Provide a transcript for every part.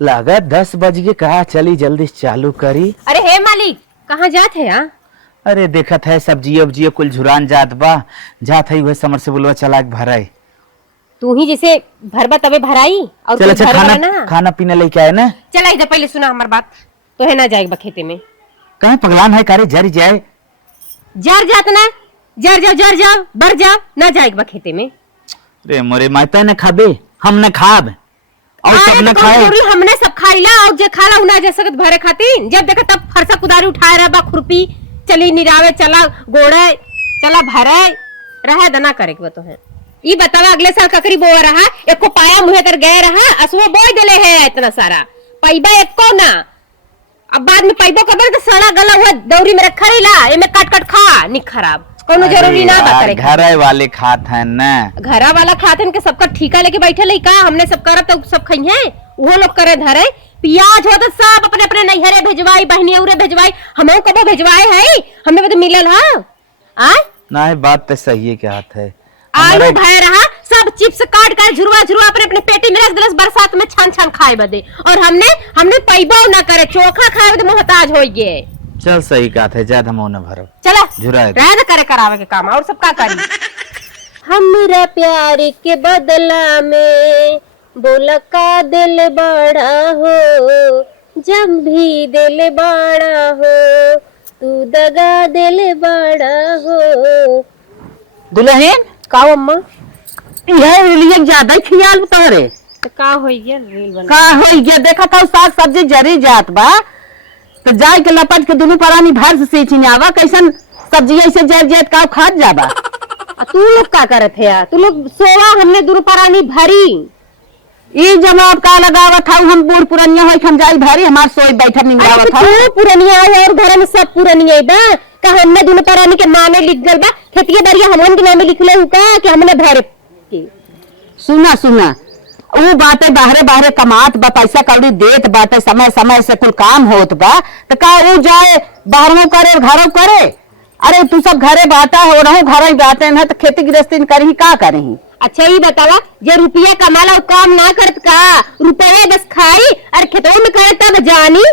लगा 10 बज के कहा चली जल्दी चालू करी। अरे हे मालिक कहाँ जात है यहाँ? अरे देखत है सब्जी उब्जी कुल झुरान जात है वह समर से बोलवा चला के भराई। तू ही जैसे भरबा तबे भराई और चल तू अच्छा भरबा खाना ना। खाना पीना लेके आए ना। चला इधर पहले सुना हमार बात। तो है ना जाएगा खेते में कहीं पगलान है कारे जरी जाए जर जात ना जर जाओ बर जाओ ना जाएगा खेते में। रे मोरे माता ने खाबे हम न खाब और सब न खाए। हमने सब खाइला और जे खाला उना जा सकत भरे खातिर जब देखा तब फरसा कुदारी उठाए रहा बा खुरपी चली निरावे चला गोड़े चला भरे रहा दना करे के तो है। ई बतावा अगले साल ककरी बोआ रहा एको पाया मुहे कर गए रहा असुआ बोई देले है इतना सारा पैबा एको ना। अब बाद में पैबो कबर तो सड़ा गला हुआ दौरी में रखा रहीला एमे काट काट खा नि खराब कोनो जरूरी ना बा करे। घर वाले खात है ना घरा वाला खाते हैं के सबका ठिका लेके बैठे लई का हमने सब करत तो सब खई है वो लोग करे धरे प्याज हो तो सब अपने अपने नैहरे भेजवाई बहनिया उरे भेजवाई हमहू कबो भेजवाए है हमें तो मिलल हां आ ना बात तो सही है क्या हाथ है। आलू भय रहा सब चिप्स काट कर झुरवा झुरवा अपने अपने पेटी में रख दलस बरसात में छान छान खाए बदे और हमने पैबो ना करे चोखा खाए बदे मोहताज होई गए। चल सही बात है ज्यादा मुंह न भरो चला झुराए रहने करे करावे के काम और सब का करी। हमरा प्यार के बदला में बोला का दिल बड़ा हो जब भी दिल बड़ा हो तू दगा दिल बड़ा हो। दुल्हन का अम्मा यह लिए ज्यादा ख्याल तोरे तो का होई गया रील बना का हो गया देखा था साग सब्जी जरी जात बा तो जाय के लपट के दोनों परानी भर से चिनावा कैसन सब्जी ऐसे जर जात का खात जाबा। तू लोग का करत है तू लोग सोवा हमने दोनों परानी भरी ई जवाब का लगावा था हम बूढ़ पुरानिया होई हम जाई भरी हमार सोई बैठक निंगावा था तू पुरानिया और घर में सब पुरानिया बा का हमने दोनों परानी के नामे लिख गल बा खेतिया बरिया हमन के नामे लिखले हु का कि हमने भरे की। सुना सुना वो बातें बाहरे बाहरे कमात बा पैसा कौड़ी देत बाटे समय समय से कुल काम होत बा तो का वो जाए बाहरों करे घरों करे। अरे तू सब घरे बाटा हो रहा घरे बाटे न तो खेती गृहस्थी करही का करही। अच्छा ये बतावा जे रुपया कमाला वो काम ना करत का रुपया बस खाई और खेतों में करे तब जानी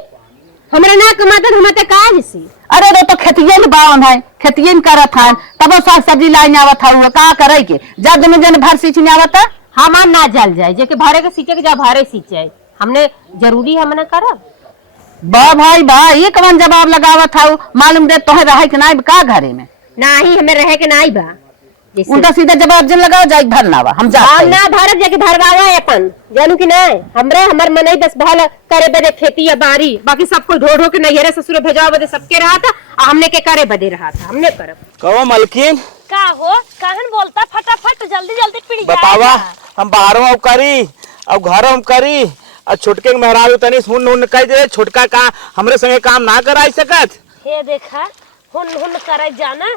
हमरा ना कमाता हमते का जैसी। अरे रे तो खेतिये में बावन है खेतिये में करत है तब साग सब्जी लाइन आवत है का करे के जब दिन जन भर सींच आवत है हमार ना जल जाए जे के भारे के सींचे के जा भारे सींचे हमने जरूरी हमने करब बा भाई बा ये कवन जवाब लगावत है मालूम दे तो रहे के नाई का घरे में नहीं हमें रहे के नाई बा उल्टा सीधा जवाब जन लगाओ जाए भरनावा हम जा ना भारत जाके भरवावा अपन जानू कि नहीं हमरे हमर मनई बस भल करे बदे खेती या बारी बाकी सब कोई ढो ढो के नैहरे ससुर भेजवा बदे सबके रहा था हमने के करे बदे रहा था हमने करब। कहो मलकिन का हो कहन बोलता फटाफट जल्दी जल्दी पिड़ी बतावा हम बाहरों करी और घरों करी और छोटके मेहरारू तनी सुन हुन कह दे छोटका का हमरे संगे काम ना कराई सकत हे देखा हुन हुन करे जाना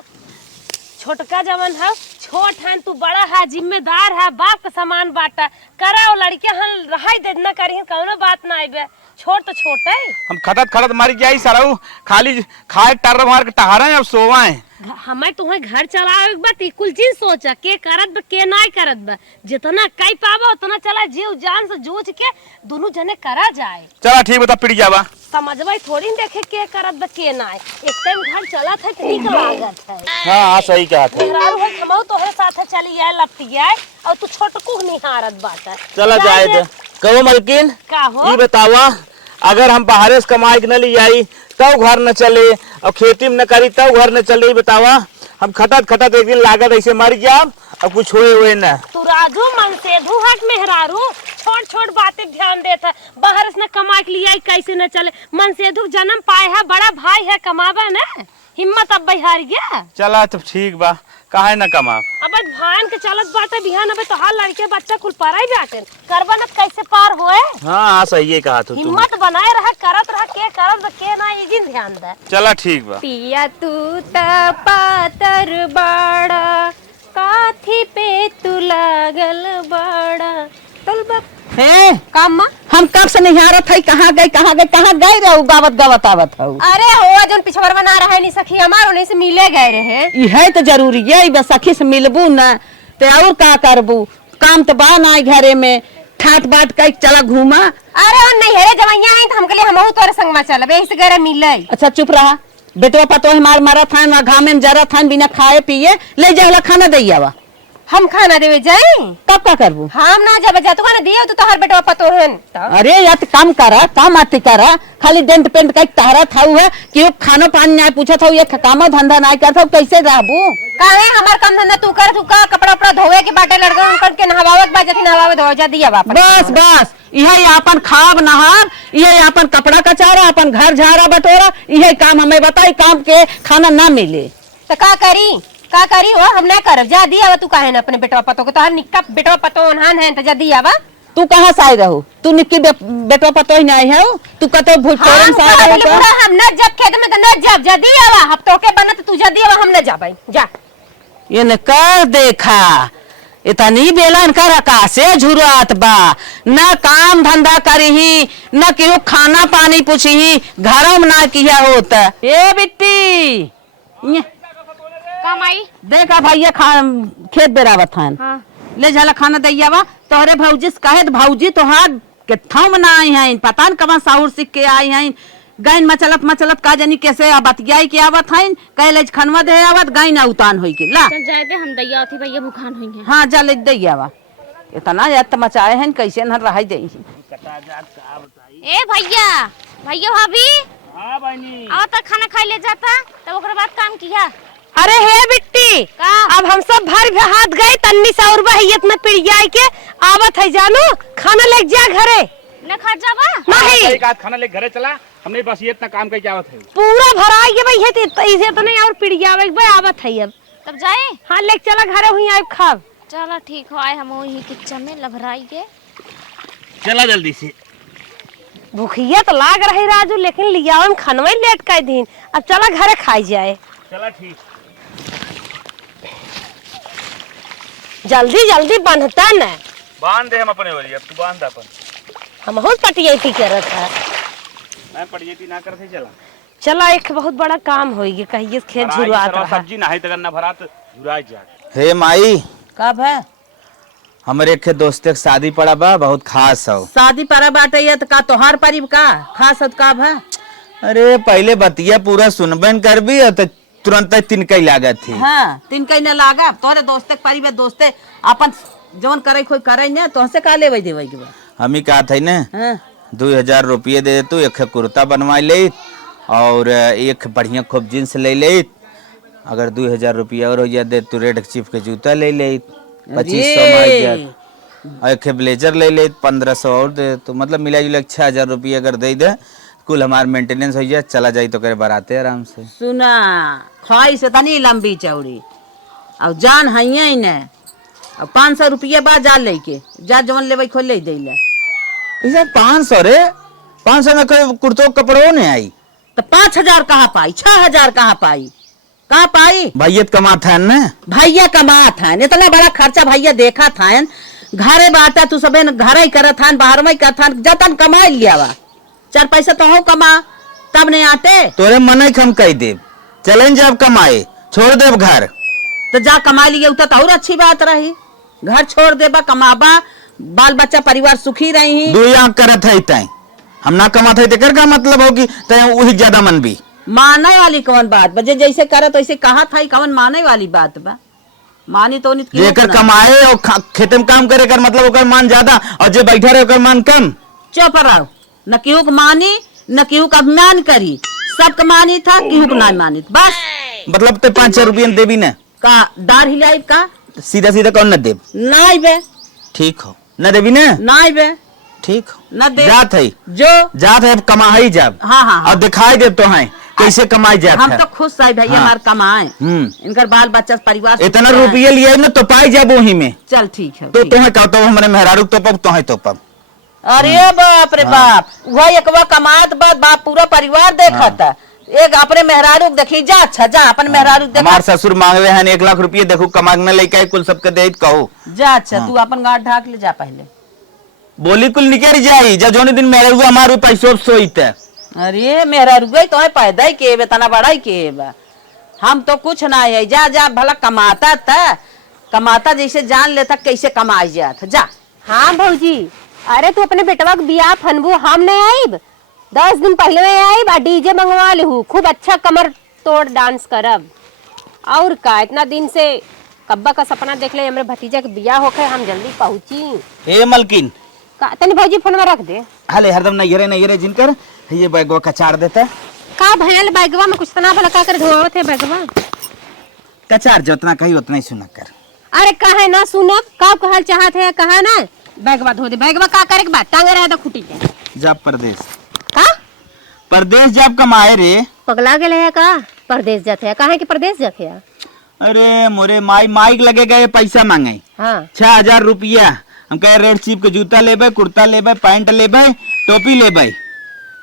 छोटका जवन है छोट है तू बड़ा है जिम्मेदार है बाप का सामान बाटा करा और लड़के हन रहाई दे ना करी कौनो बात ना आइबे छोट तो छोट है हम खटत मर गई सरऊ खाली खाए टर मार के टहरा अब सोवाए हमें तुम्हें घर चलावे के बात कुल चीज सोचा के करत बा के ना करत बा जितना कई पावा उतना चला जीव जान से जूझ के दोनों जने करा जाए। चला ठीक बता पिट जावा समझवाई थोड़ी देखे के करत बा के ना एक टाइम घर चला था ठीक लागत है। हां सही कहत है मेहरारू है हमहू तोहरे साथे चली आए लपटिया और तू छोटकू निहारत बात है चला जाए दे कहो मलकिन का हो ये बतावा अगर हम बाहरे से कमाई के न ले आई तब घर न चले और खेती में न करी तब घर न चले बतावा हम खटत एक दिन लागत ऐसे मर गया और कुछ हुए न तू राजू मन से हट मेहरारू छोट बातें ध्यान देता बाहर से न कमा के लिए कैसे न चले मन से जन्म पाए है बड़ा भाई है कमावा न हिम्मत अब हार गया। चला तब ठीक बा काहे न कमा अब भान के चलत बाटे बिहान अब तो हाल लड़के बच्चा कुल पराई जाते करबा न कैसे पार होए। हां सही है कहा तू हिम्मत बनाए रहा करत रहा के करब के ना ई ध्यान दे चला ठीक बा पिया तू त पातर बाड़ा काथी पे तू लागल बाड़ा तलबा हे काम हम कब से निहारत है कहाँ गए रहू गावत आवत हो। अरे हो जन पिछवर बना रहा नहीं सखी हमार उन्हीं से मिले गए रहे यह तो जरूरी है बस सखी से मिलबू न ते और का करबू काम तो बा ना घरे में ठाट बाट कई चला घूमा। अरे वो नहीं है जवैया है तो हमके लिए हमहू तोरे संग में चलब यही से गरे मिले। अच्छा चुप रहा, बेटवा पतो मार मारा था वहाँ घामे में जरा था बिना खाए पिए ले जाला खाना दैयावा। हम खाना देवे जाए तब का करबू? हम ना जब जा तू खाना दियो तो हर बेटवा पतो है तब। अरे या तो काम करा, काम आती करा, खाली डेंट पेंट का तारा था हुआ कि वो खानो पानी नहीं पूछा था, ये काम धंधा नहीं करता, कैसे रहबू? काहे हमार काम धंधा तू कर, तू का कपड़ा उपड़ा धोवे के बाटे लड़का करके नहवावत बा जथी नहवावे धो जा दिया वापस। बस बस यही अपन खाब नहाब, यही अपन कपड़ा कचारा, अपन घर झाड़ा बटोरा, यही काम हमें बताई, काम के खाना ना मिले तो का करी हो हम ना करब जा दिया तू काहे ना अपने बेटवा पतो को तो हर निक्का बेटवा पतो ओनहान है तो जा दिया वा। तू कहाँ से आई रहू? तू निक्की बेटवा पतो ही नहीं है, तू कतो भूलफोरन से आई रहू? हम न जब खेत में तो न जब जा दिया वा हम तो के बनत तू जा दिया वा हम न जा भाई जा। ये न कर देखा इतनी बेलन कर आकाशे झुरात बा, न काम धंधा करी न केहू खाना पानी पूछी, घरों में ना किया होता। ए बिट्टी काम आई देखा भैया खेत बेरावत हन। हाँ। ले जाला खाना दैयावा तोहरे भौजी से कहे भौजी तोहार के थम ना आई हैं, पता न कब साहुर सीख के आई हैं, गाइन मचलत का जानी कैसे बतियाई के आवत हैं, कहले खनवा दे आवत गाइन उतान होई के ला चल जाए दे हम दैया थी भैया भूखान होई है। हाँ जा ले दैयावा इतना याद मचाए हैं कैसे न रह दे। ए भैया भैया भाभी हां बहनी आओ तक खाना खाई ले जाता तब ओकरे बाद काम किया। अरे हे बिट्टी का अब हम सब भर हाथ गए तन्नी सा और बहियत में पिड़ जाए के आवत है जानू खाना ले जा घरे न खा जावा नहीं एक आध खाना ले घरे चला, हमने बस ये इतना काम करके आवत है। पूरा भरा ये भई है इसे तो नहीं और पिड़ जावे भाई आवत है अब। तब जाए हाँ ले चला घरे हुई आए खाब। चलो ठीक हो आए हम वही किचन में लभराई के चला जल्दी से। भूखिया तो लाग रही राजू लेकिन लिया खनवे लेट का दिन, अब चला घरे खाई जाए। चला ठीक। जल्दी जल्दी बंधता न बांध दे हम अपने वाली, अब तू बांध अपन। हम बहुत पटियती करत है। मैं पड़िएती ना करते चला। चला एक बहुत बड़ा काम होई कहिए खेत झुरवात रहा। सब्जी ना है तगर ना भरात झुराई जा। हे माई कब है हमारे एक दोस्त के शादी पड़ा बा, बहुत खास हो। शादी पर बाटे तो का तोहार परीब का खास कब है? अरे पहले बतिया पूरा सुनबन कर भी तो तुरंत तिनका ही लागत थी। हाँ तीन कहीं न लागा तोरे दोस्ते परीब दोस्ते अपन जोन करे कोई करे न तो से का लेवे देवे के बा। हम ही कहा था ना हाँ 2000 रुपये दे तू, एक कुर्ता बनवा ले और एक बढ़िया खूब जींस ले ले। अगर 2000 रुपया और हो जाए दे तू रेड चीफ के जूता ले ले 2500 में, और एक ब्लेजर ले ले 1500 और दे तो मतलब मिला जुला 6000 रुपया अगर दे दे कुल हमार मेंटेनेंस हो जाए, चला जाए तो करे बराते आराम से। सुना ख्वाहिश तनी लंबी चौड़ी अब जान है न, अब 500 रुपये बाद जा लेके जा जवन लेवे खोल ले दे ले। 500 रे 500 में कोई कुर्तो कपड़ो नहीं आई तो 5000 कहाँ पाई, 6000 कहाँ पाई, कहाँ पाई? भैयत कमात है ना भैया कमात है इतना बड़ा खर्चा भैया देखा था घरे बाटा तू सब घर ही करत था बाहर में करत जतन कमाई लिया वा 4 पैसा तो हो कमा तब नहीं आते तोरे मन हम कह दे चलें जब कमाए छोड़ देव घर तो जा कमा लिए तो और अच्छी बात रही, घर छोड़ देबा कमाबा बाल बच्चा परिवार सुखी रही। दो आंख करत है तय हम ना कमात है तेकर का मतलब होगी तय वही ज्यादा मन भी माने वाली कौन बात बजे जैसे करत वैसे कहा था कौन माने वाली बात बा, मानी तो नहीं जेकर कमाए और खेते में काम करे कर मतलब ओकर मान ज्यादा और जो बैठा रहे ओकर मान कम। चुप रहो न केहू के मानी न केहू का अभिमान करी, सबके मानी था केहू के ना मानी बस। मतलब ते 500 रुपया देवी न का दार हिलाई का सीधा सीधा कौन न देव नाई बे ठीक हो न देवी न नाई बे ठीक हो न दे जात है जो जात है कमा ही जब हाँ हाँ और दिखाई दे तो है कैसे कमाई जात हम है। तो खुश है भैया हाँ। हमार कमाए इनकर बाल बच्चा परिवार इतना रुपये लिया ना तो पाई जब वही में चल ठीक है तो तुम्हें कहता हूँ हमारे मेहरारू तो पब तो है तो पब। अरे बाप रे बाप वह एक कमात बाप पूरा परिवार देखा था एक अपने मेहरारू देखी जा अच्छा जा अपन मेहरारू देखा हमार ससुर मांग रहे हैं 1 लाख रुपये देखो कमाने लेके कुल सबके दे कहो जा अच्छा तू अपन गांठ ढाक ले जा पहले बोली कुल निकल जाई जब जोने दिन मेरे हुआ हमारे पैसों सोईते। अरे मेहरारू गई तो पैदा ही के तना बड़ा ही के बा हम तो कुछ ना है जा जा भला कमाता था कमाता जैसे जान लेता कैसे कमाई जात जा। हाँ भौजी अरे तू अपने बेटवा के बियाह फनबू, हम नहीं आईब। 10 दिन पहले में आईब आ डीजे मंगवा लेहू, खूब अच्छा कमर तोड़ डांस करब। और का इतना दिन से कब्बा का सपना देख ले हमरे भतीजा के बियाह होके हम जल्दी पहुंची। ए मलकिन, का तनी भौजी फोन में रख दे। हाले हरदम नहीं जिनकर ये बैगवा कचाड़ देता है। का भयल बैगवा में कुछ तना भला का कर धोवत है बैगवा। कचार जितना कही उतना ही सुना कर। अरे कहे ना सुनब, का कहल चाहत है कहा ना बैगवा धो दे। बैगवा का करे के बाद टांगे रहे तो खुटी के जब परदेश का परदेश जब कमाए रे। पगला गेले है का परदेश जाते है, काहे के परदेश जाते है। अरे मोरे माइक लगे गए पैसा मांगे हाँ 6000 रुपया। हम कहे रेड चीप के जूता लेबे, कुर्ता लेबे, पैंट लेबे, टोपी लेबे।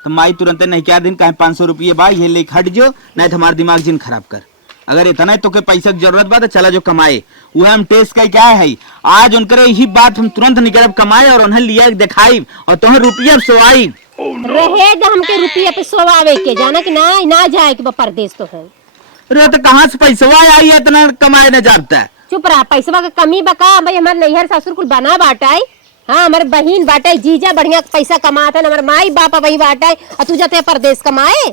तो माई तुरंत नहीं क्या दिन कहे 500 रुपये बा ये लेके हट जो, नहीं तो हमारा दिमाग जिन खराब कर। अगर इतना तो के पैसा की जरूरत बा तो चला जो कमाए। वो हम टेस्ट का क्या है आज उनकर यही बात हम तुरंत निकलब कमाए और उन्हें लिया दिखाई और तुम्हें रुपया सोवाई रहे हमके रुपया पे सोवावे के जाना कि ना जाए कि परदेश तो है। अरे तो कहाँ से पैसा आई है इतना कमाए न जाता है। चुप रहा, पैसा का कमी बका भाई। हमारे नैहर ससुर कुल बना बाटाई। हाँ हमारे बहन बाटाई, जीजा बढ़िया पैसा कमाता है, हमारे माई बापा वही बाटाई और तू जाते परदेश कमाए।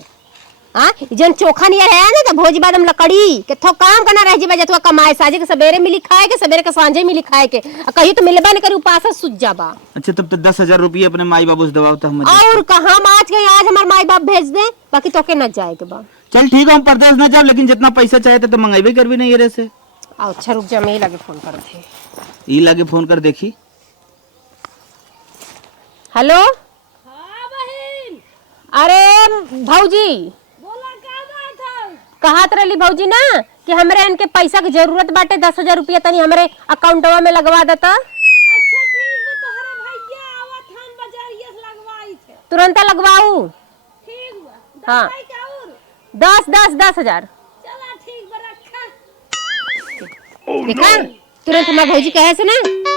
हाँ जन चोखा नहीं रहा ना तो भोज बाद हम लकड़ी के थो काम करना रह जी तो कमाए। साजे के सवेरे मिली खाए के, सवेरे के सांझे मिली खाए के, कहीं तो मिलबा नहीं करी उपास सुझ जाबा। अच्छा तब तो 10,000 रुपये अपने माई बाबू से दबाओ। और कहा आज गए आज हमारे माई बाप भेज दे, बाकी तो के न जाए के बा। चल ठीक है हम परदेश न जाओ, लेकिन जितना पैसा चाहिए तो मंगाई कर भी नहीं रे से। अच्छा रुक जा, मैं लगे फोन कर थे। ई लगे फोन कर देखी। हेलो हाँ बहन, अरे भौजी बोला का बात है? कहत रही भौजी ना कि हमरे इनके पैसा की जरूरत बाटे 10,000 रुपया तनी हमरे अकाउंटवा में लगवा देता। अच्छा ठीक है, तोहरे भैया आवत हम बाजारिया से लगवाई थे। तुरंत लगवाऊ। ठीक बा, हाँ। दवाई क्या और? 10,000 चला ठीक बा, रखा। देखा तुरंत हमारे भौजी कहे से ना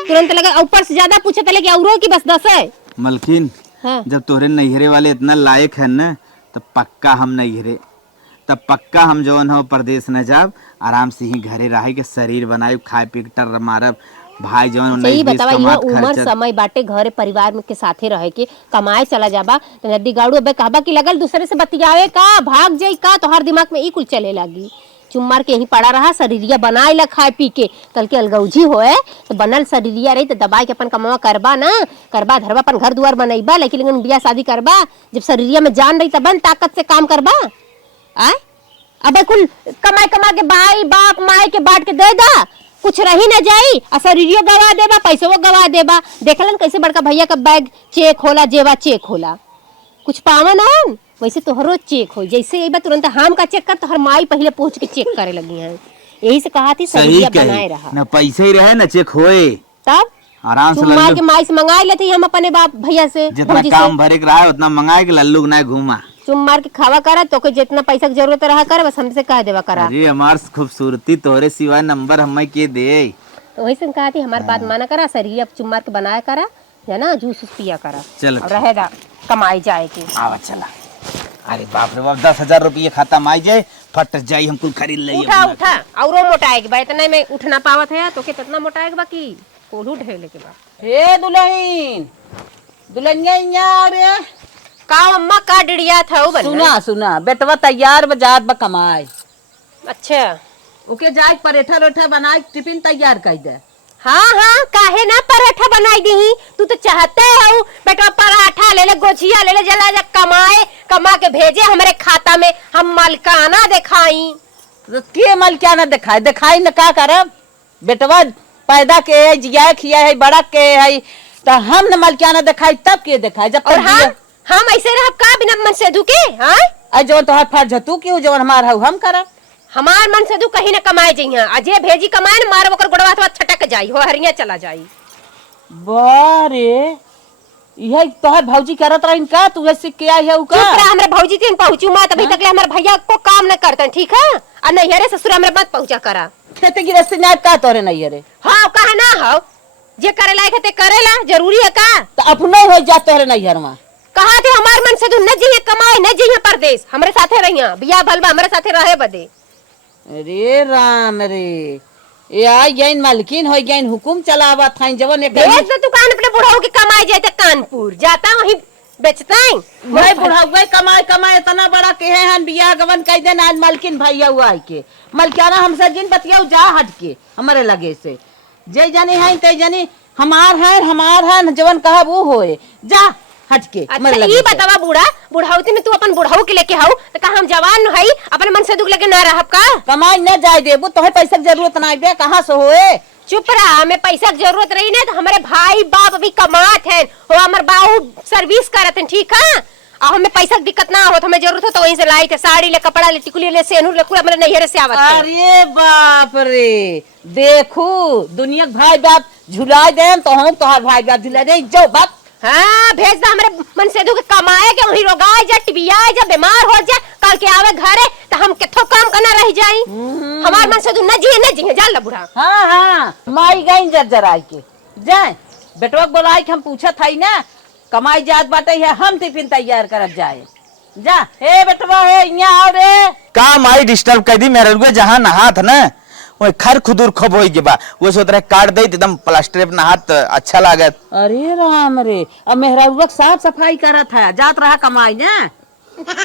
तुरंत लगा। ऊपर से ज्यादा पूछे तले कि औरों की बस 10 है। मलकिन हाँ। जब तोहरे नैहरे वाले इतना लायक है न तो पक्का हम नैहरे, तब पक्का हम जवन हो परदेश न जाब, आराम से ही घरे रहे के शरीर बनाए, खाए पी के टर मारब भाई जवन। सही बतावा, यह उम्र समय बाटे घरे परिवार में के साथे रहे के, कमाए चला जाबा तो नदी गाड़ू अब कहबा कि लगल दूसरे से बतियावे का, भाग जाई का, तो हर दिमाग में ई कुल चले लगी। चुम्मार के यहीं पड़ा रहा, शरीरिया बनाए ला खाए पी के, कल के अलगौजी होए तो बनल शरीरिया रही तो दबाई के अपन कमावा करबा ना, करबा धरबा अपन घर दुआर बनैबा, लेकिन बियाह शादी करबा जब शरीरिया में जान रही तब ताकत से काम करबा। आय अब कुल कमाई कमा के भाई बाप माई के बांट के दे दा, कुछ रही न जाई और शरीरियो गवा देबा, पैसो गवा देबा। देखलन कैसे बड़का भैया का बैग चेक होला, जेवा चेक होला, कुछ पावा ना वैसे तोहरो चेक हो। जैसे ये तुरंत हम का चेक कर तो हर माई पहले पहुंच के चेक करे लगी है। यही से कहा थी शरीरिया बनाए रहा, न पैसे ही रहे न चेक होए, तब आराम से मार के माई से मंगाई लेते हम अपने बाप भैया से। जितना काम भरे के रहा है उतना मंगाए के लल्लू ना घूमा। चुम मार के खावा करा तो जितना पैसा की जरूरत रहा कर बस हमसे कह देवा करा। अरे हमार खूबसूरती तोहरे सिवाय नंबर हमें के दे। तो वही से कहा थी हमारी बात माना करा, शरीरिया चुम मार के बनाया करा, जाना जूस पिया करा। चल और रहेगा कमाई जाए की। आवा चला। अरे बाप रे बाप 10,000 रुपये खाता माई जाए फट जाई, हम कुल खरीद ले। उठा उठा और मोटाएगी बा, इतना में उठ ना पावत है तो कितना मोटाएगी बाकी कोल्हू ढेले के बा। हे दुल्हन दुल्हनिया रे का अम्मा का डिड़िया था बन। सुना सुना बेटवा तैयार बजात बा कमाए। अच्छा ओके जाए परेठा रोठा बनाए टिफिन तैयार कर दे। हाँ हाँ काहे ना पराठा बनाई दी, तू तो चाहते हो बेटा पराठा ले ले, गोछिया ले ले, जला जा कमाए, कमा के भेजे हमारे खाता में, हम मालिकाना दिखाई। तो के मल क्या ना दिखाई दिखाई न का करब, बेटवा पैदा के है, जिया खिया है, बड़ा के है, तो हम न मल क्या ना दिखाई तब के दिखाई जब और हम ऐसे रह का बिना मन से दुके। हाँ जो तोहर फर्ज तू क्यों जवन हमार हम करब। हमार मन से दू कहीं न कमाए जइया, अजय भेजी कमाए न मार ओकर गोड़वा हाथ छटक जाई हो, हरिया चला जाई। बारे यह तोहर भौजी करत रहिन का, तू ऐसे के आई है का। चुप रह, हमरे भौजी तीन पहुंचू मां तभी तक ले हमारे भैया को काम न करतन, ठीक है। और नैहरे ससुर हमरे मत पहुंचा करा। खेते की रस्ते नाप का तोरे नहीं रे। हाँ कहा ना हो, जे करे लायक ते करेला, जरूरी है का। तो अपनो हो जा तोरे नहीं हरमा। कहा थे हमार मन से दू न जिये कमाए न जिये परदेश, हमरे साथे रहिया बिया भलवा हमरे साथे रहे बदे। अरे राम रे या यही मालकिन हो गई हुकुम चलावा था जवन एक भेज दे दुकान अपने बुढ़ाऊ की कमाई जाते कानपुर जाता वहीं बेचता है भाई बुढ़ाऊ कमाए कमाए इतना बड़ा के हैं बिया गवन कह देन आज मालकिन भैया हुआ है के मलकियाना हमसे जिन बतियाऊ जा हट के हमारे लगे से जे जाने हैं ते जाने हमार है जवन कहा वो होए जा हट के अच्छा ये बतावा बुढ़ाउती में तू अपन बुढ़ाऊ के लेके हाउ तो का हम जवान हई अपन मन से दुख लेके ना रहब का कमाई न जाए देबू तोहे पैसा की जरूरत ना बे कहां से होए चुप रहा हमें पैसा की जरूरत रही ना तो हमारे भाई बाप अभी कमात है वो हमारे बाबू सर्विस करत हैं ठीक है और हमें पैसा की दिक्कत ना हो तो हमें जरूरत हो तो वहीं से लाई थे साड़ी ले कपड़ा ले टिकुली ले सेनूर ले कुल हमारे नैहरे से आवत है अरे बाप रे देखू दुनिया के भाई बाप झुला दे तो हम तोहार भाई बाप झुला दे जो बाप हाँ भेज दे हमारे मन से दुख कमाए के वहीं रोगाए जा टिबियाए जा बीमार हो जा कल के आवे घरे तो हम केथो काम करना रह जाई हमार मन से तू न जी जा बुढ़ा हाँ माई गई जराई के जाए बेटवा बोलाई के हम पूछत हई ना कमाई जात बाटे है हम टिफिन तैयार करब जाए जा हे बेटवा हे यहाँ आओ रे का माई डिस्टर्ब कर दी मेरे रुए जहाँ नहात ना वो खर खुदूर खब हो बा वो सोच रहे काट दे एकदम प्लास्टर पे नहात अच्छा लागत। अरे राम रे अब मेहरा साफ सफाई करत है जात रहा कमाई ना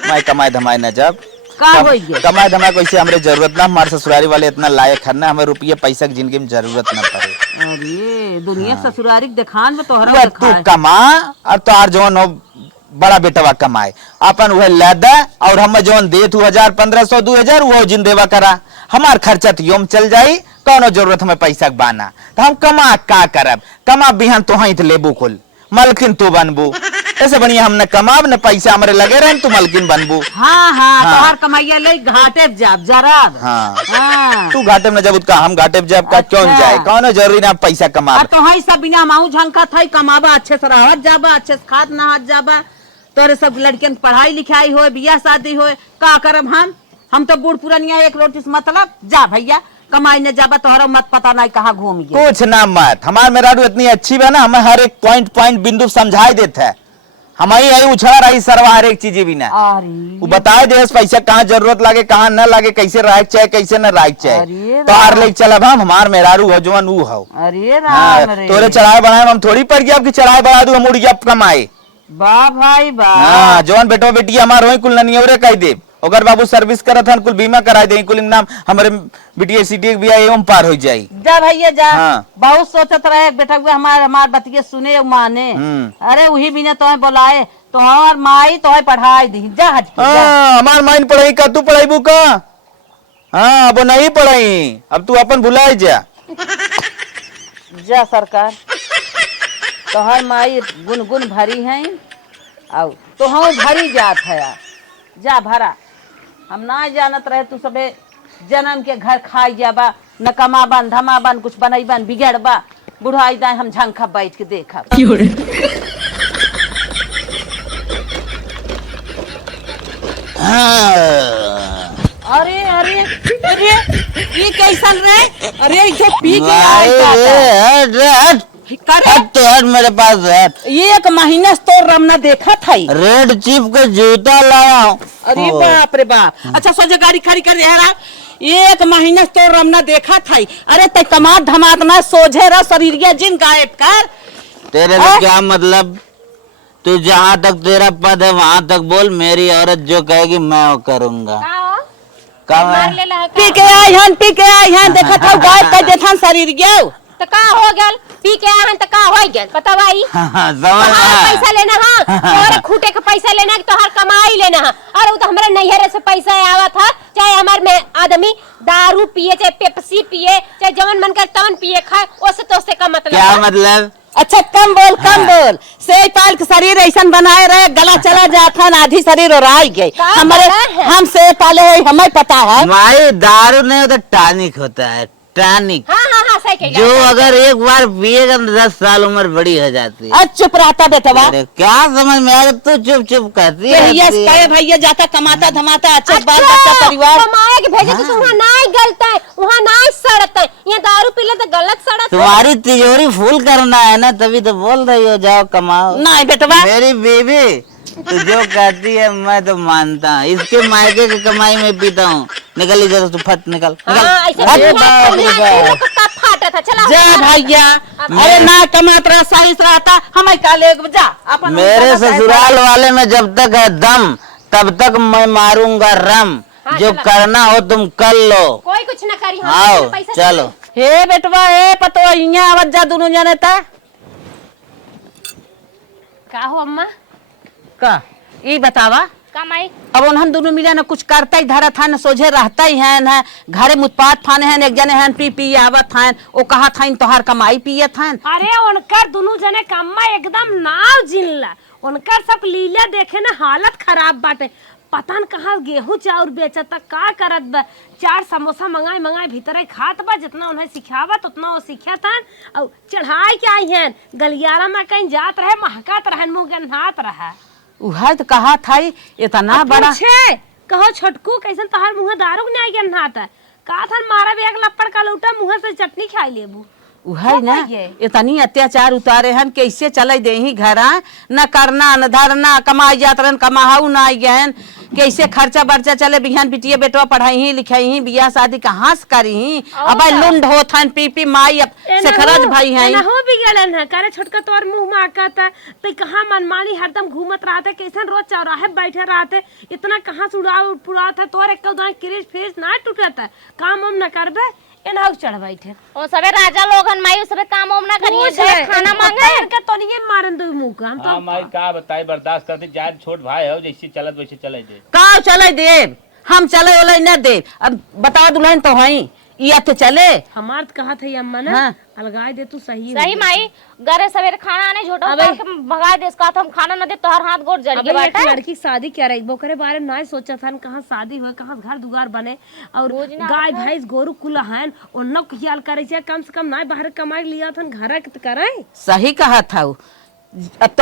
मैं कमाई धमाई न जब का होई गे कमाई धमाई कोई से हमरे जरूरत ना हमारे ससुरारी वाले इतना लायक है ना हमें रुपये पैसा की जिंदगी में जरूरत ना पड़े। अरे दुनिया ससुरारी के दिखान में तोहरा वह तू कमा और तोहार जौन हो बड़ा बेटवा कमाए अपन वह लदा और हम जौन दे 1500 2000 वो जिन देवा करा हमार खर्चा तो योम चल जाई कौनो जरूरत हमें पैसा बाना तो हम कमा का करब कमा बिहान तो ही लेबू कुल मलकिन तू बनबू ऐसे बढ़िया हम न कमाब न पैसा हमारे लगे रहे तू मलकिन बनबू। हाँ तोहार कमाइया ले घाटे जाब जरा हाँ तू घाटे में जब उसका हम घाटे जब का क्यों जाए कौनो जरूरी ना पैसा कमा तो हई सब बिना माऊ झंका था कमाबा अच्छे से रहत जाबा अच्छे से खात नहात जाबा तोरे सब लड़कियन पढ़ाई लिखाई हो बियाह शादी हो का करब हम तो बूढ़ पुरानिया एक रोटी से मतलब जा भैया कमाई ने जाबा तोहरा मत पता नहीं कहाँ घूम गए कुछ ना मत हमार मेहरारू इतनी अच्छी है ना हमें हर एक पॉइंट बिंदु समझाई देता है हमारी यही उछड़ा रही सरवा हर एक चीज भी ना वो बताए दे पैसा कहाँ जरूरत लागे कहाँ न लागे कैसे रह चाहे कैसे न रह चाहे तो हार ले चलब हम हमार मेहरारू हो जवन ऊ हो। अरे राम रे तोरे चढ़ाए बढ़ाए हम थोड़ी पड़ गया आपकी चढ़ाए बढ़ा दू हम उड़ गया कमाए वाह भाई वाह हाँ जवन बेटो बेटी हमार हो कुल ननियवरे कह दे अगर बाबू सर्विस करत हन कुल बीमा करा दे कुल नाम हमारे बिटिया सीटी भी आई एवं पार हो जाई जा भैया जा बहुत सोचत रहे बेटा हमार बतिये सुने माने अरे वही बिना तो बोलाए तो हमार माई तो पढ़ाई दी जा हट हमार माई पढ़ाई का तू पढ़ाई बुका हाँ अब नहीं पढ़ाई अब तू अपन भुलाए जा सरकार तोहर माई गुन भरी है और तो हम भरी जात है जा भरा हम ना जानत रहे तू सबे जन्म के घर खाई जाबा न कमाबन धमाबन कुछ बनैबन बिगड़बा बुढ़ाई दाए हम झंखा बैठ के देखा अरे अरे अरे ये कैसन रे अरे जो पी के आए तो हट मेरे पास है एक महीना से तो रमना देखा था रेड चिप के जूता लाया। अरे बाप रे बाप अच्छा सोचे गाड़ी खड़ी कर रहा एक महीना से तो रमना देखा था अरे ते कमात धमात ना सोझे रहा शरीर जिन गायब कर तेरे से क्या मतलब तू जहाँ तक तेरा पद है वहाँ तक बोल मेरी औरत जो कहेगी मैं वो करूँगा। पी के आई हैं देखा था गायब कर देथा शरीर गया तो का हो गल पी के आहन तो का हो गल बतावाई पैसा लेना और खूटे का पैसा लेना तो हर कमाई लेना और तो हमारे नैहरे से पैसा आवा था चाहे हमारे में आदमी दारू पिए चाहे पेप्सी पिए चाहे जवन मन कर तवन पिए खाए उससे तो उससे का मतलब क्या मतलब अच्छा कम बोल से पाल के शरीर ऐसा बनाए रहे गला चला जाता आधी शरीर और आई गए हमारे हम से पाले हमें पता है माई दारू नहीं होता टॉनिक होता है टॉनिक हाँ सही जो अगर एक बार पिएगा 10 साल उम्र बड़ी हो जाती है। चुप रहता बेटवा क्या समझ में आया तू चुप कहती है भैया जाता कमाता धमाता अच्छा बाल बच्चा परिवार कमाए के भेजे तो वहाँ ना गलत है वहाँ ना सड़ता है यहाँ दारू पी ले तो गलत सड़ता तुम्हारी तिजोरी फुल करना है ना तभी तो बोल रही हो जाओ कमाओ नहीं बेटवा मेरी बेबी तो जो कहती है मैं तो मानता हूँ इसके मायके की कमाई में पीता हूँ निकल इधर तू फट निकल दिक्कत है चला जा भैया, अरे ना कमात रहा सही से रहता हमें का ले जा अपन मेरे ससुराल वाले में जब तक है दम तब तक मैं मारूंगा रम। जो करना हो तुम कर लो। कोई कुछ ना करी हम आओ पैसा चलो। हे बेटवा हे पतो यहाँ आवाज जा दोनों जने ता का हो अम्मा? का ई बतावा कमाई अब उन्हन दोनों मिले न कुछ करता ही धरत है न सोझे रहता ही है न घरे मुतपात फाने हैं एक जने हैं पी आवत हैं ओ कहा था तोहार कमाई पियत हैं। अरे उनकर दोनों जने कम्मा एकदम नाव जिनला। उनकर सब लीला देखे ना हालत खराब बाटे। पता न कहाँ गेहूं चाउर बेचता का करत बा। 4 समोसा मंगाई भीतर खात बा। जितना उन्हें सिखावत उतना वो सीखत हन और चढ़ाई के आई हैं गलियारा में कहीं जात रहे महकत रहे मुंह गन्हात रहा। उहा तो कहा था इतना बड़ा पूछे कहो छोटकू कैसे तोहार मुंह दारू नहीं आई गन्हात है का था मारा भी एक लपड़ का लूटा मुंह से चटनी खाई लेबू। उहा ना इतनी अत्याचार उतारे हन कैसे चले दे ही घर न करना न धरना कमाई जात रहन कमाऊ ना आई गहन कैसे खर्चा बर्चा चले बिहान बिटिया बेटवा पढ़ाई ही लिखाई ही बियाह शादी कहाँ से करी ही अब लुंड होत हन पी माई अब से खरज भाई हैं ना हो भी गलन है करे छोटका तोर मुंह में आकत है तो कहाँ मनमानी हरदम घूमत रहते कैसन रोज चौराहे बैठे रहते इतना कहाँ से उड़ात है तोर एक क्रिज फ्रिज ना टूटत है काम उम न करबे एना चढ़ बैठे ओ सबे राजा लोगन माई उसरे काम ओम ना करिए जे खाना मांगे के तो नहीं मारन दो मुंह का हम तो हाँ माई का बताई बर्दाश्त करती जाए छोट भाई हो जैसे चलत वैसे चले दे। का चले दे हम चले वाले न दे अब बता दुल्हन तो हई ये तो चले हमार कहा था अम्मा ने हाँ। अलगाए दे तू सही सही माई गरे सवेरे खाना आने झोटा उतार के भगा दे इसका हम खाना न दे तोहर हाथ गोड़ जड़ के अब एक बाटे लड़की शादी क्या रही बोकरे बारे में ना सोचा था कहाँ शादी हो कहाँ घर दुआर बने और गाय भैंस गोरु कुला हैं उन्नो ख्याल करे छे कम से कम ना बाहर कमाई लिया था घर के करे सही कहा था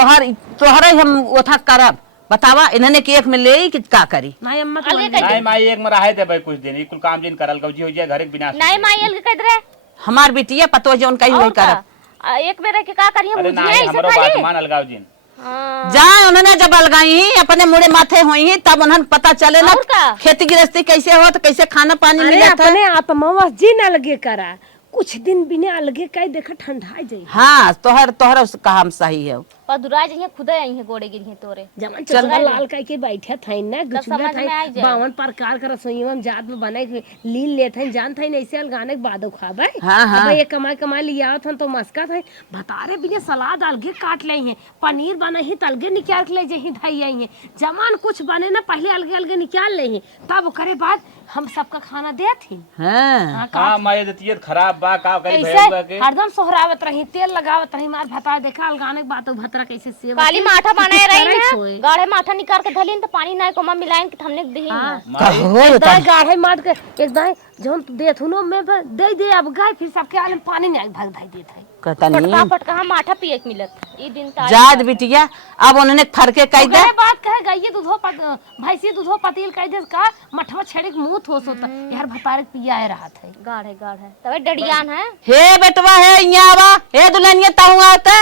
तोहरे हम ओथा करब बतावा इन्होंने के एक में ले कि का करी ना अम्मा नहीं माई एक में रहे दे भाई कुछ दिन कुल काम जिन करल कौजी हो जाए घर के बिना। नहीं माई अलग कह दे हमार बिटिया पतो जो उनका ही नहीं करब एक बेरे के का करिए अरे बुझिए नहीं ऐसे हमरो बात खाली मान अलगाव जिन। हां जाए उन्होंने जब अलगाई अपने मुड़े माथे हुई तब उन्हें पता चले ना और का? खेती गृहस्थी कैसे हो तो कैसे खाना पानी अरे मिलता अपने आप मवा जी न लगे करा कुछ दिन बिना अलगे कई देखा ठंडा जाई हाँ तोहर कहा हम सही है पर दुराज यहां खुदे आई है गोड़े गिरी तोरे जमन चंगा लाल कह के बैठे थे ना गुछुआ समझ में आई थे जाए। 52 प्रकार का रसोईया में जात में बने लील लेते हैं जान थे ऐसे अलगाने के बाद खाबे। हाँ, हाँ। अब ये कमाई लिया था तो मस्का थे बतारे बिना सलाद अलगे काट ले हैं पनीर बने ही तलगे निकाल के ले जही धई आई है जमान कुछ बने ना पहले अलगे अलगे निकाल ले हैं तब करे बाद हम सबका खाना दे थी। हाँ हां माई तबीयत खराब बा का करी ऐसे भैया के हरदम सोहरावत रही तेल लगावत रही मार भता देखा अलगाने के बाद भतरा कैसे सेव काली माठा बनाए रही करे है सोए। गाढ़े माठा निकाल के धलिन तो पानी ना कोमा मिलाइन के हमने दही ना कहो दाई गाढ़े मार के एक दाई जोन देथुनो में दे अब गाय फिर सबके आले पानी नहीं भग धाई देत है कहता पटका नहीं पटका हम माठा पिए के मिलत ई दिन ता जाद बिटिया अब उन्होंने फरके कह दे ओकरे बात कहे गई दूधो भैंसी दूधो पतील कह दे का मठवा छेड़े के मुंह थोस होता यार भतारे पिया है रहा था गाढ़े गाढ़े तबे डडियान है हे बेटवा है यहाँ आवा हे दुल्हनिया ताऊ आते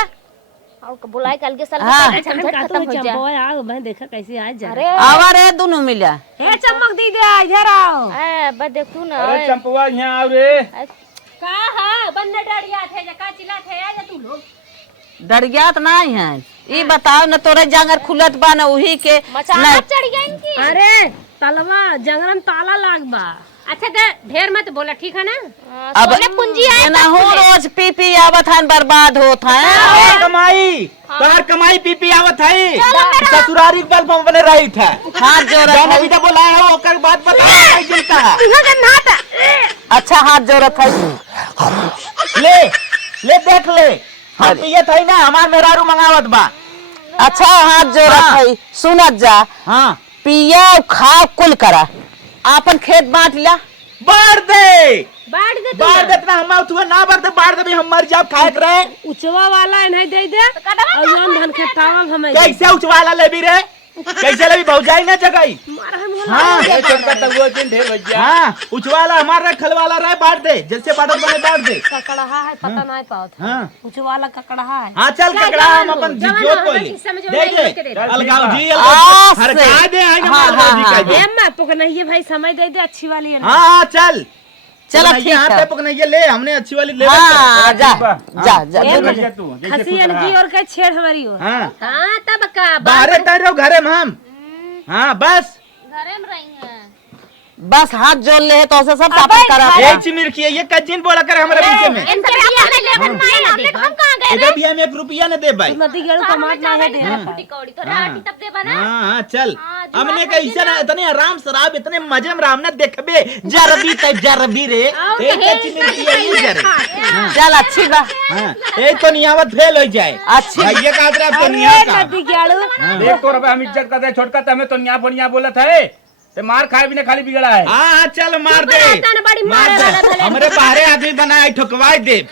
और बुलाए कल के साल हाँ। झंझट खत्म हो जाए चंपो आ मैं देखा कैसे आज जा अरे आवा रे दोनों मिला हे चमक दी दे इधर आओ ए बस देखू ना अरे चंपुआ यहां आओ रे। का हां बन्ने डरिया थे का चिल्ला थे आ तू लोग डरियात नहीं है ये बताओ न तोरे जांगर खुलत बा न उही के मचाना चढ़ गया इनकी अरे तलवा जंगरन ताला लाग बा। अच्छा दे ढेर मत बोला ठीक है ना अब सोने पूंजी आए ना हो रोज पी आवत हन बर्बाद होत है कमाई तोहर कमाई पी आवत है ससुरारी बल्ब में बने रही था हाथ जोड़त जाने है भी तो बोलाया हो ओकर बात बता नहीं चलता है। अच्छा हाथ जोड़त है ले ले देख ले हम पियत है ना हमार मेहरारू मंगावत बा। अच्छा हाथ जोड़त है सुनत जा हाँ पिया खा कुल करा आपन खेत बांट लिया बाढ़ दे बाढ़ दे बाढ़ देतना हम तुहे ना बाढ़ दे बाढ़ दे हम मर जाब खाए रहे उचवा वाला नहीं दे दे और जोन धन खेतावा हमें कैसे उचवाला लेबी रे कैसे लेबी भौजाई ना जगई मारा हम हाँ अरे चंपा तगुआ जिन ढेर भैया। हाँ उचवाला हमारा खलवाला रहे बाढ़ दे जैसे बाढ़ बने बाढ़ दे ककड़हा है पता नहीं पाओ हाँ उचवाला ककड़हा है हाँ चल क्या ककड़ा हम जवान अपन हो, जवान जोत हो, को हमें ले किस्सा में जो दे नहीं दे दे। अलगाव जी आज अलगाव से। हरका दे आगे हाँ, मालगाव जी हाँ, कह दे एम्मा तो नहीं है भाई समय दे दे अच्छी वाली है ना हाँ हाँ चल चलो ठीक है। पकड़िए ले, हमने अच्छी वाली ले हाँ जा जा जा ए, दूर जा तू, जैसे खसी खुद रहा। अनकी और का छेड़ हमारी हो। हाँ हाँ तब का बाहर तैर रहो घरे में हम। हाँ बस घरे में रही हैं। बस हाथ जोड़ ले तो उसे सब साफ करा एक चिमिर किए ये कजिन बोला करे हमारे बीच में। इनसे आपने लेकर नहीं हमने हम कहां गए इधर भी हम 1 रुपया न दे भाई। नदी गेड़ू कमात ना है दे। फुटी कौड़ी तो राटी तब दे बना। हाँ चल, हमने कहा इसे ना इतने आराम शराब इतने मजे में राम ने देखबे जरबी तक जरबी रे एक चिमिर किए ये जरे। चल अच्छी बा। हाँ एक तो नियावत फेल हो जाए। अच्छी भैया का तरफ तो निया का। नदी गेड़ू देख तो रबे हम इज्जत करते हैं, छोटका तो हमें तो न्या बढ़िया बोलत है, ते मार खाए भी ना खाली बिगड़ा है। हाँ चल मार दे, मार दे, हमारे बाहरे आदमी बनाए ठोकवाई दे।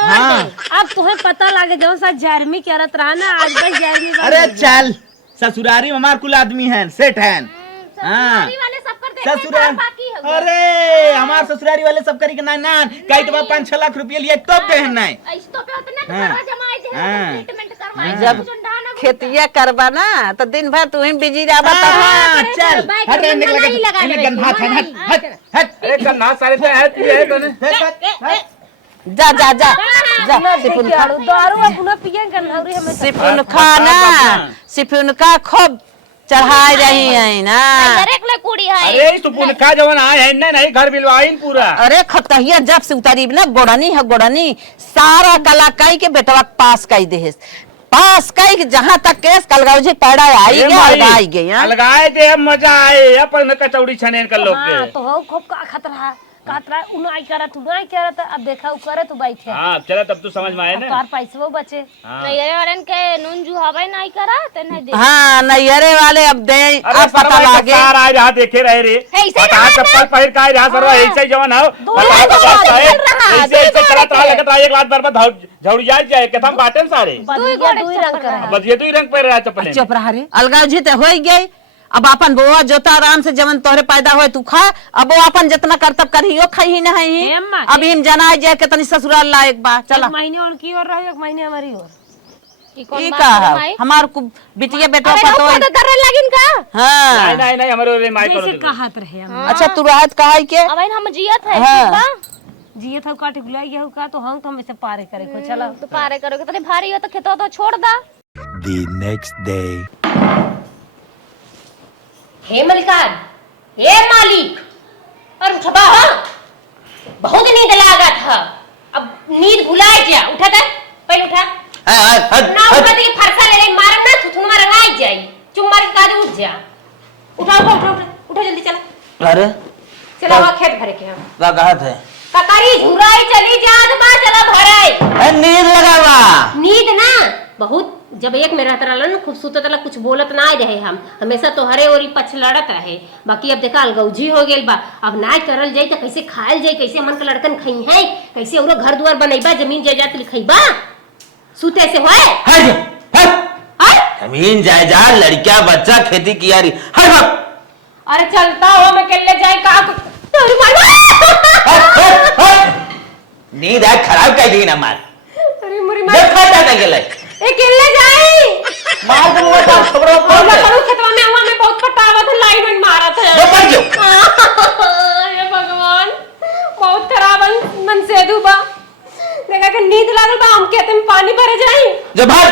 हाँ अब तुम्हें पता लगे जो सा जर्मी करत रहा ना आज बस जर्मी बन अरे गई। चल ससुरारी में हमार कुल आदमी हैं, सेठ हैं। हाँ वाले सब कर देते ससुराल, बाकी है। अरे हमार ससुरारी वाले सब करी के ना ना कई तो 5-6 लाख रुपया लिए तो कहन नहीं। ऐसे तो पे होते ना हाँ। करवा जमाए दे हाँ। ट्रीटमेंट करवाए जब खेतिया करबा ना तो दिन भर तू ही बिजी रहा हाँ चल बाइक हट में निकल नहीं लगा इन्हें देवे, गंधा था हट हट हट अरे कन्ना सारे से है तू है कने। जा जा जा जा नदी सिपुन गेड़ू दारू अपना पिए गंधौरी हमें सिपुन खाना सिपुन का खूब चढ़ाई रही है ना। एक ले कुड़ी है। अरे सुपुन का जवन आए है ना नहीं घर बिलवाइन पूरा। अरे खतहिया जब से उतारी ना गोड़नी है गोड़नी सारा कलाकाई के बेटवा पास कई दे पास कई जहाँ तक केस कलगाव जी पैड़ा आई गया अलगाई गई। हाँ? अलगाए दे मजा आए अपन कचौड़ी छनेन कर लोग हाँ के। तो हो खूब का खतरा कातरा उनाई करा तू नहीं करा तो अब देखा उ करे तू बैठे हाँ चला तब तो समझ में आए ना। तार पैसो बचे नैरे वालन के नून जुहावे नहीं करा ते नहीं दे। हाँ नैयरे वाले अब दे अरे अब पता लागे। सार आए रहा देखे रहे रे। ऐसे पता रहा चप्पल पहन का रहा सरवा ऐसे जवन हो। पता ऐसे ऐसे करत रहा लगत रहा एक लाख बार झौड़ जाए के हम बाटन सारे। बदिया दुई रंग करे बस ये तू ही रंग पे रहा चप्पल। चुप रहा रे अलगाव जी तो हो गई। अब अपन बुआ जोता आराम से जवन तोहरे पैदा होए तू खा। अब वो अपन जितना करतब करियो खाई ना है। अम्मा, अब इन जना जाए के तनी ससुराल लायक बा चला। एक महीने और की और रही एक महीने हमारी और ई का है हमार को बिटिया बेटा पतो है। करे लगिन का। हाँ नहीं नहीं हमारे रे माई जैसे करो। कहत रहे हम अच्छा तू राहत कहा है के अब हम जियत है हाँ। ठीक बा? जिए था काटे बुलाई गया का तो हम हमें पारे करे को चला तो पारे करोगे तो भारी हो तो खेतो तो छोड़ दा। The next day. हे मलिकार हे मालिक और उठबा हो बहुत नींद लागा था अब नींद भुलाए जा उठा था पहले उठा ना उठा तो फरसा ले ले मारम ना थुथुन मार रंगाई जाई चुम मार के कादे उठ जा उठा उठा उठा उठा उठा जल्दी चला अरे चला वहां खेत भरे के हम क्या कहत है ककारी झुराई चली जात बा चला भराई नींद लगावा नींद ना बहुत जब एक में रहत रहलन खूब सुतत रहा कुछ बोलत ना रहे हम हमेशा तोहरे ओरी पछ लड़त रहे बाकी अब देखा अलगौजी हो गेल बा अब ना करल जाई तो कैसे खायल जाई कैसे मन के लड़कन खई है कैसे औरो घर दुआर बनैबा जमीन जायदाद लिखैबा सुते से होए जमीन जायदाद लड़का बच्चा खेती किया रही हट अरे चलता हो मैं केले जाए का अरे नींद है खराब कर दी ना मार अरे मुरी जब खाता था गेले ए केले जाई मार दे मुंह पर खबरों और मैं करू खेतवा में हुआ मैं बहुत पटावा था लाइन में मारा था जो कर जो हे भगवान बहुत खराब मन से दुबा देखा कि नींद लागल बा हम कहते में पानी भरे जाई जो भर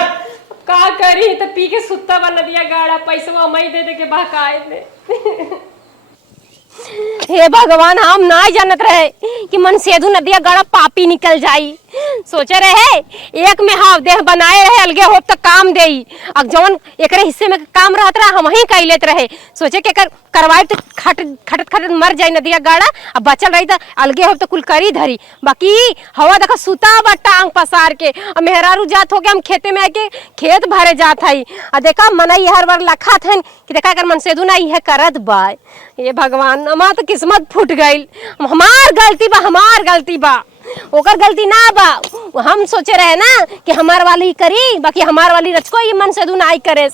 का करी तो पी के सुत्ता बना दिया गाड़ा पैसा मई दे दे के बहकाए ने हे भगवान हम ना जानत रहे कि मन सेधु नदिया गाड़ा पापी निकल जाई सोचे रहे एक में हाव देह बनाए रहे अलगे हो तो काम देई अब जवन एकरे हिस्से में काम रहत रहा हम ही कह लेत रहे सोचे के करवाई तो खटत मर जाई नदिया गाड़ा अब बचल रही तो अलगे हो तो कुल करी धरी बाकी हवा देखा सुता बा टांग पसार के अब मेहरारू जात हो के हम खेते में आके खेत भरे जात हई आ देखा मनई हर बार लखा थन कि देखा कर मन सेधु ना इहे करत बा ये भगवान हमार तो किस्मत फूट गई हमार गलती बा ओकर गलती ना बा हम सोचे रहे ना कि हमार वाली करी बाकी हमार वाली रचको ये मन से दू नाई करे